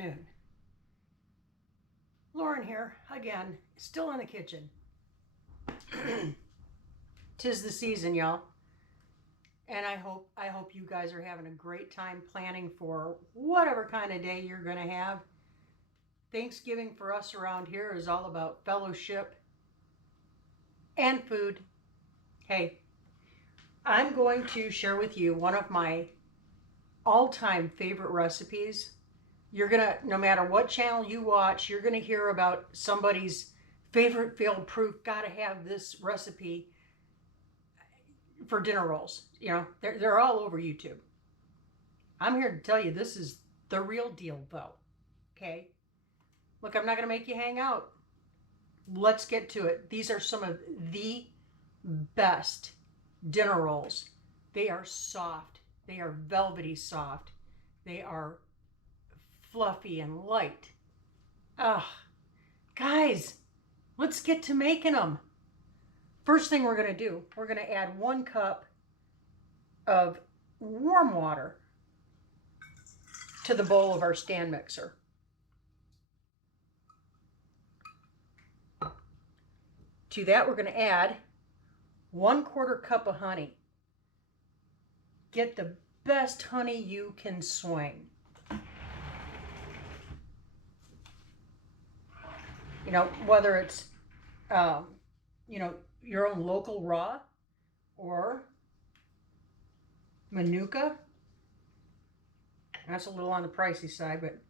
afternoon. Lauren here, again, still in the kitchen. 'Tis the season, y'all. And I hope you guys are having a great time planning for whatever kind of day you're going to have. Thanksgiving for us around here is all about fellowship and food. Hey, I'm going to share with you one of my all-time favorite recipes. You're gonna, no matter what channel you watch, you're gonna hear about somebody's favorite failed proof, gotta have this recipe for dinner rolls. You know, they're all over YouTube. I'm here to tell you this is the real deal though, okay? Look, I'm not gonna make you hang out. Let's get to it. These are some of the best dinner rolls. They are soft. They are velvety soft. They are fluffy and light. Guys, let's get to making them. First thing we're going to do, we're going to add 1 cup of warm water to the bowl of our stand mixer. To that, we're going to add 1/4 cup of honey. Get the best honey you can swing. You know, whether it's, your own local raw or Manuka. That's a little on the pricey side, but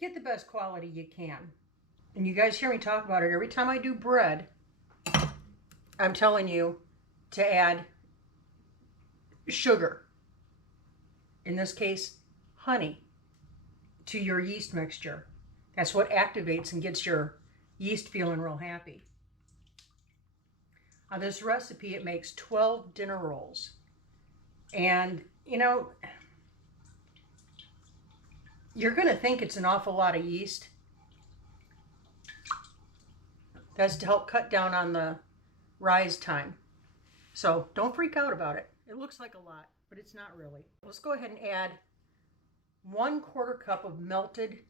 get the best quality you can. And you guys hear me talk about it every time I do bread. I'm telling you to add sugar, in this case honey, to your yeast mixture. That's what activates and gets your yeast feeling real happy. On this recipe, it makes 12 dinner rolls. And you know, you're gonna think it's an awful lot of yeast. That's to help cut down on the rise time. So don't freak out about it. It looks like a lot, but it's not really. Let's go ahead and add 1/4 cup of melted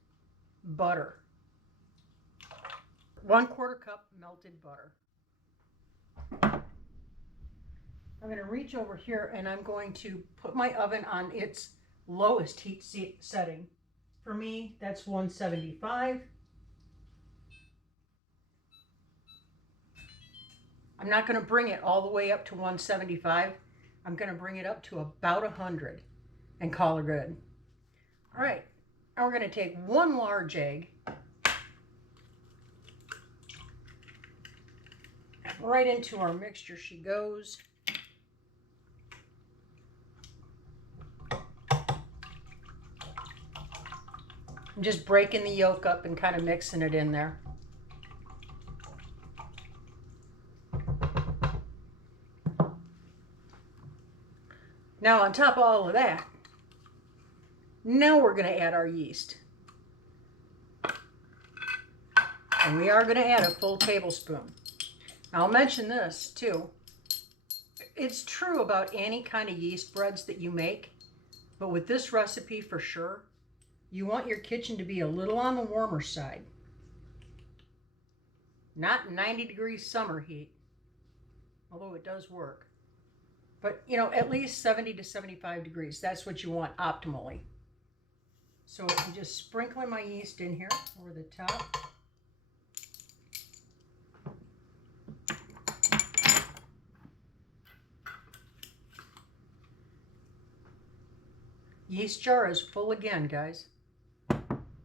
butter. 1/4 cup melted butter. I'm going to reach over here and I'm going to put my oven on its lowest heat setting. For me, that's 175. I'm not going to bring it all the way up to 175. I'm going to bring it up to about 100 and call it good. All right, now we're going to take 1 large egg. Right into our mixture she goes. I'm just breaking the yolk up and kind of mixing it in there. Now on top of all of that, now we're going to add our yeast. And we are going to add a full tablespoon. I'll mention this too. It's true about any kind of yeast breads that you make, but with this recipe for sure, you want your kitchen to be a little on the warmer side. Not 90-degree summer heat, although it does work. But, you know, at least 70 to 75 degrees. That's what you want optimally. So I'm just sprinkling my yeast in here over the top. Yeast jar is full again, guys.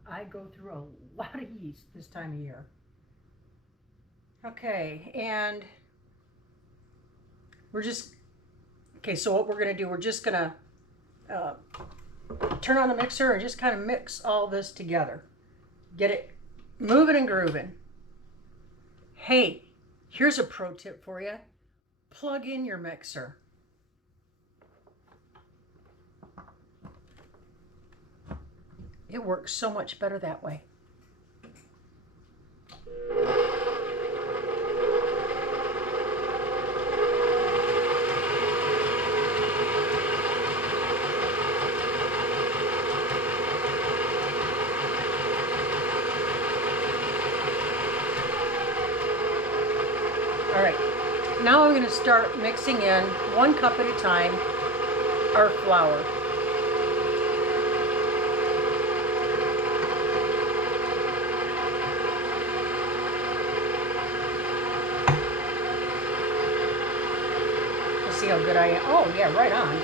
I go through a lot of yeast this time of year. Okay, and so what we're gonna do, we're just gonna turn on the mixer and just kind of mix all this together. Get it moving and grooving. Hey, here's a pro tip for you. Plug in your mixer. It works so much better that way. Now I'm going to start mixing in 1 cup at a time our flour. Let's see how good I am. Oh yeah, right on.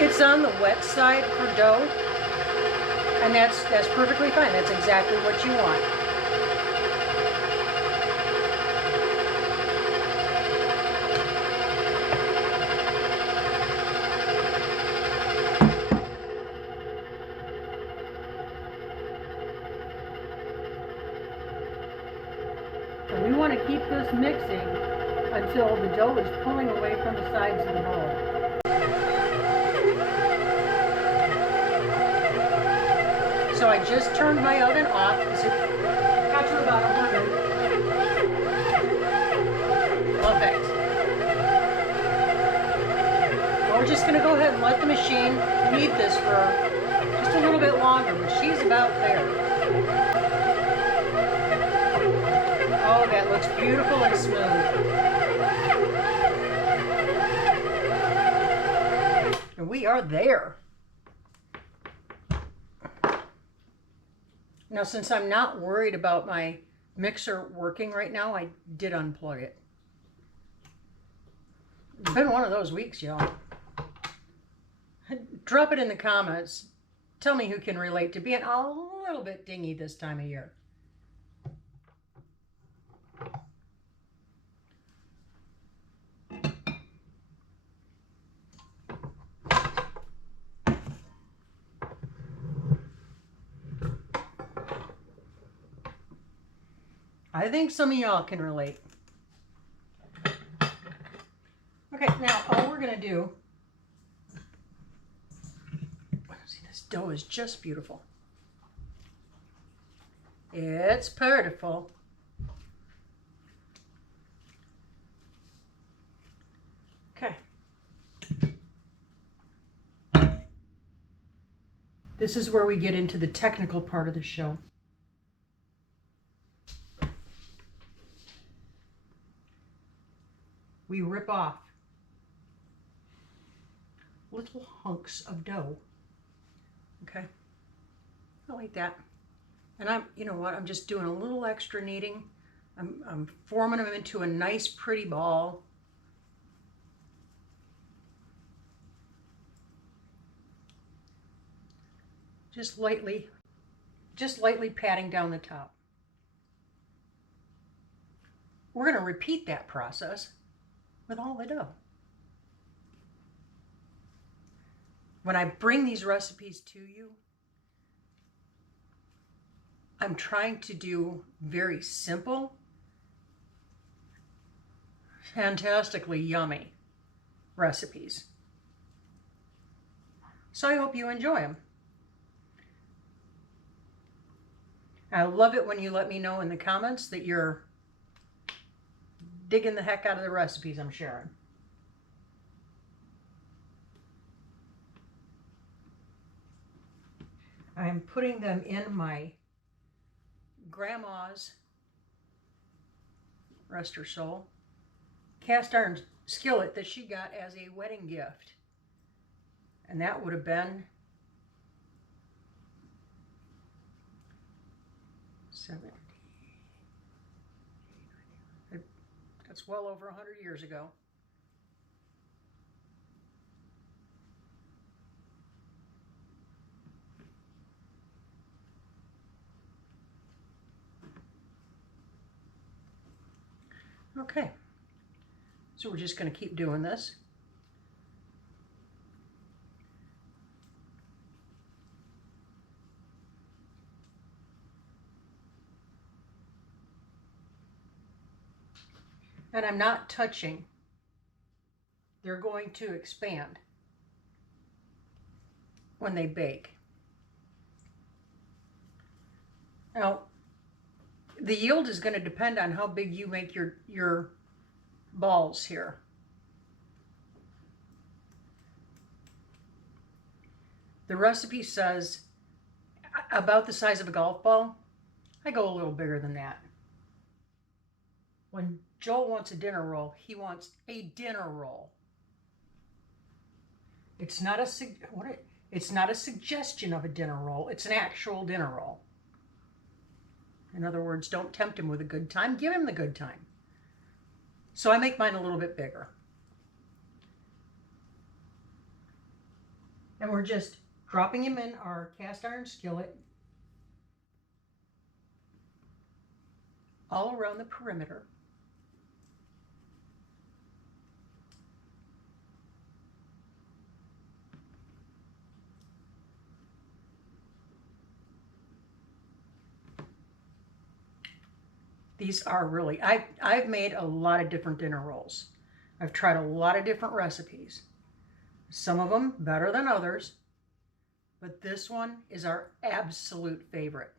It's on the wet side for dough, and that's perfectly fine. That's exactly what you want. And we want to keep this mixing until the dough is pulling away from the sides of the bowl. So I just turned my oven off because it got to about 100. Perfect. Well, we're just going to go ahead and let the machine knead this for just a little bit longer, but she's about there. Oh, that looks beautiful and smooth. And we are there. Now, since I'm not worried about my mixer working right now, I did unplug it. It's been one of those weeks, y'all. Drop it in the comments. Tell me who can relate to being a little bit dingy this time of year. I think some of y'all can relate. Okay, now all we're going to do, see, this dough is just beautiful. It's beautiful. Okay. This is where we get into the technical part of the show. We rip off little hunks of dough. Okay, I like that. And you know what? I'm just doing a little extra kneading. I'm forming them into a nice, pretty ball. Just lightly patting down the top. We're going to repeat that process with all the dough. When I bring these recipes to you, I'm trying to do very simple, fantastically yummy recipes. So I hope you enjoy them. I love it when you let me know in the comments that you're digging the heck out of the recipes I'm sharing. I'm putting them in my grandma's, rest her soul, cast iron skillet that she got as a wedding gift. And that would have been 70. That's well over 100 years ago. Okay, so we're just going to keep doing this. and I'm not touching, they're going to expand when they bake. Now, the yield is going to depend on how big you make your balls here. The recipe says about the size of a golf ball. I go a little bigger than that. When Joel wants a dinner roll, he wants a dinner roll. It's not a suggestion of a dinner roll. It's an actual dinner roll. In other words, don't tempt him with a good time. Give him the good time. So I make mine a little bit bigger. And we're just dropping him in our cast iron skillet all around the perimeter. These are really, I've made a lot of different dinner rolls. I've tried a lot of different recipes. Some of them better than others, but this one is our absolute favorite.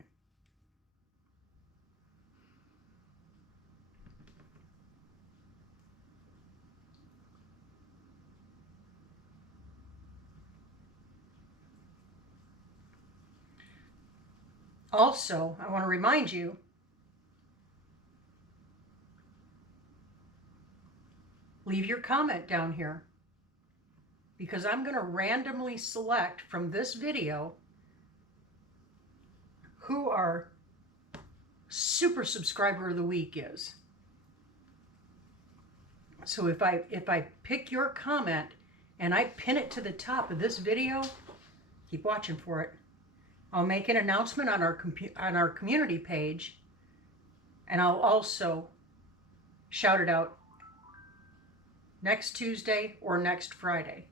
Also, I want to remind you, leave your comment down here, because I'm going to randomly select from this video who our super subscriber of the week is. So if I pick your comment and I pin it to the top of this video, keep watching for it. I'll make an announcement on our community page, and I'll also shout it out next Tuesday or next Friday.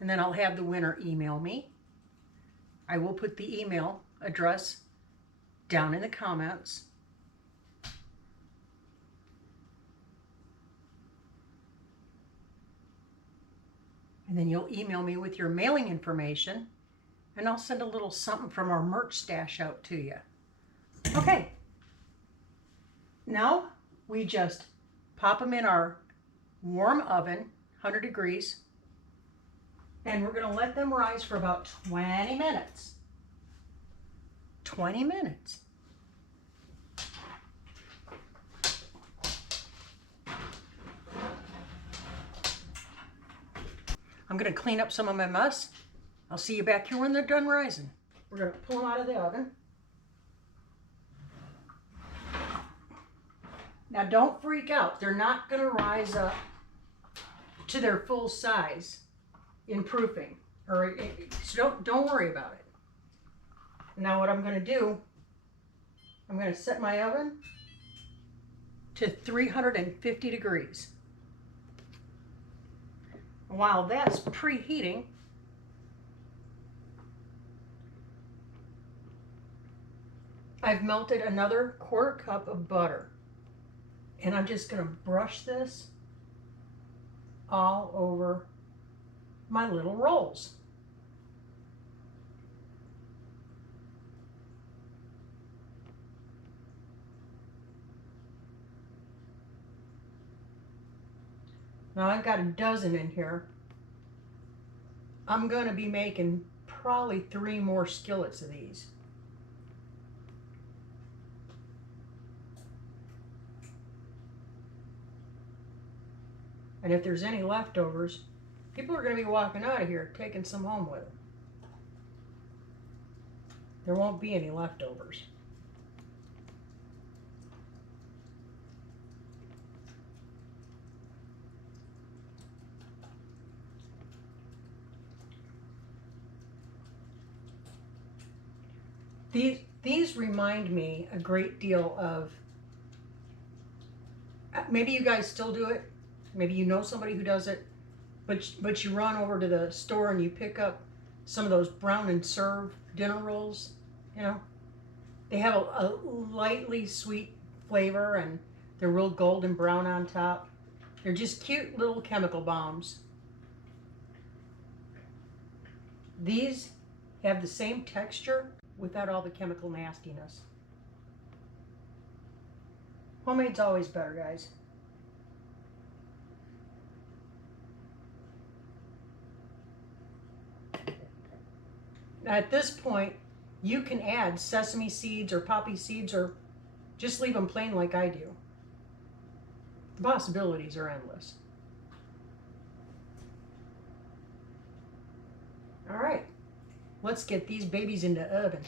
And then I'll have the winner email me. I will put the email address down in the comments. And then you'll email me with your mailing information, and I'll send a little something from our merch stash out to you. Okay. Now we just pop them in our warm oven, 100 degrees, and we're going to let them rise for about 20 minutes. 20 minutes. I'm going to clean up some of my mess. I'll see you back here when they're done rising. We're going to pull them out of the oven. Now don't freak out. They're not going to rise up to their full size in proofing. So don't worry about it. Now what I'm going to do, I'm going to set my oven to 350 degrees. While that's preheating, I've melted another quarter cup of butter. And I'm just going to brush this all over my little rolls. Now I've got a dozen in here. I'm going to be making probably 3 more skillets of these. And if there's any leftovers, people are going to be walking out of here taking some home with them. There won't be any leftovers. These remind me a great deal of, maybe you guys still do it, maybe you know somebody who does it, but you run over to the store and you pick up some of those brown and serve dinner rolls, you know. They have a lightly sweet flavor, and they're real golden brown on top. They're just cute little chemical bombs. These have the same texture without all the chemical nastiness. Homemade's always better, guys. At this point, you can add sesame seeds or poppy seeds, or just leave them plain like I do. The possibilities are endless. All right, let's get these babies in the oven.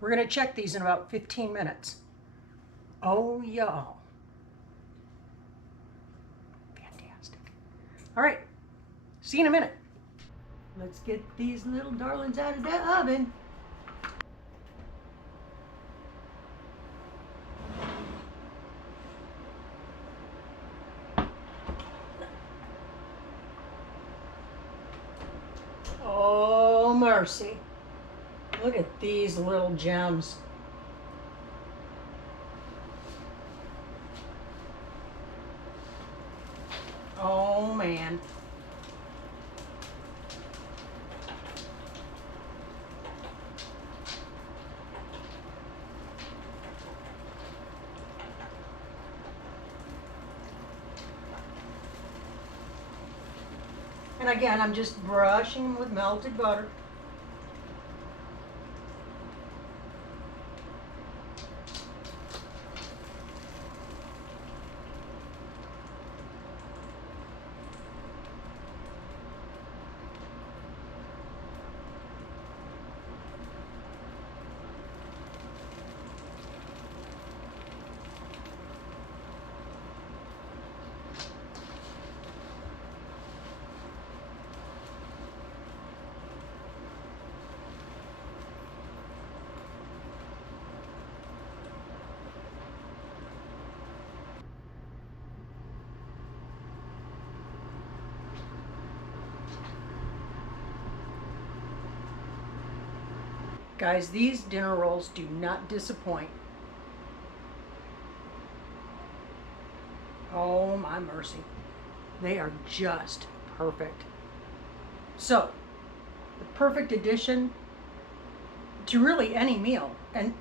We're going to check these in about 15 minutes. Oh, y'all. Fantastic. All right, see you in a minute. Let's get these little darlings out of the oven. Oh, mercy. Look at these little gems. Oh, man. And again, I'm just brushing with melted butter. Guys, these dinner rolls do not disappoint. Oh my mercy. They are just perfect. So, the perfect addition to really any meal. And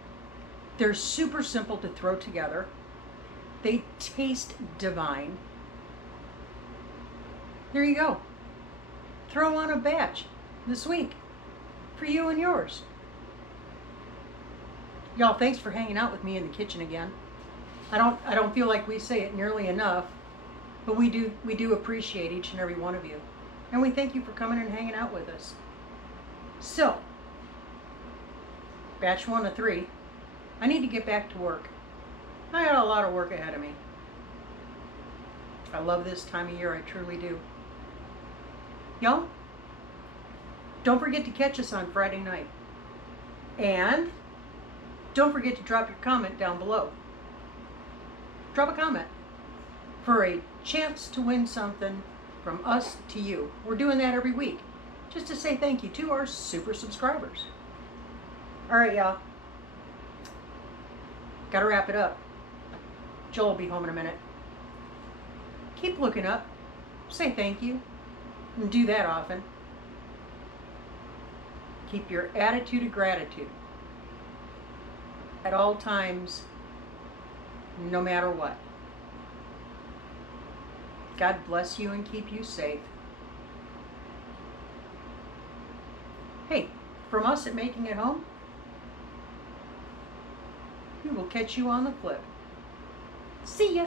they're super simple to throw together. They taste divine. There you go. Throw on a batch this week for you and yours. Y'all, thanks for hanging out with me in the kitchen again. I don't feel like we say it nearly enough, but we do appreciate each and every one of you. And we thank you for coming and hanging out with us. So, batch 1 of 3. I need to get back to work. I got a lot of work ahead of me. I love this time of year, I truly do. Y'all, don't forget to catch us on Friday night. And don't forget to drop your comment down below. Drop a comment for a chance to win something from us to you. We're doing that every week, just to say thank you to our super subscribers. All right, y'all. Gotta wrap it up. Joel will be home in a minute. Keep looking up. Say thank you. And do that often. Keep your attitude of gratitude at all times, no matter what. God bless you and keep you safe. Hey, from us at Making It Home, we will catch you on the flip. See ya!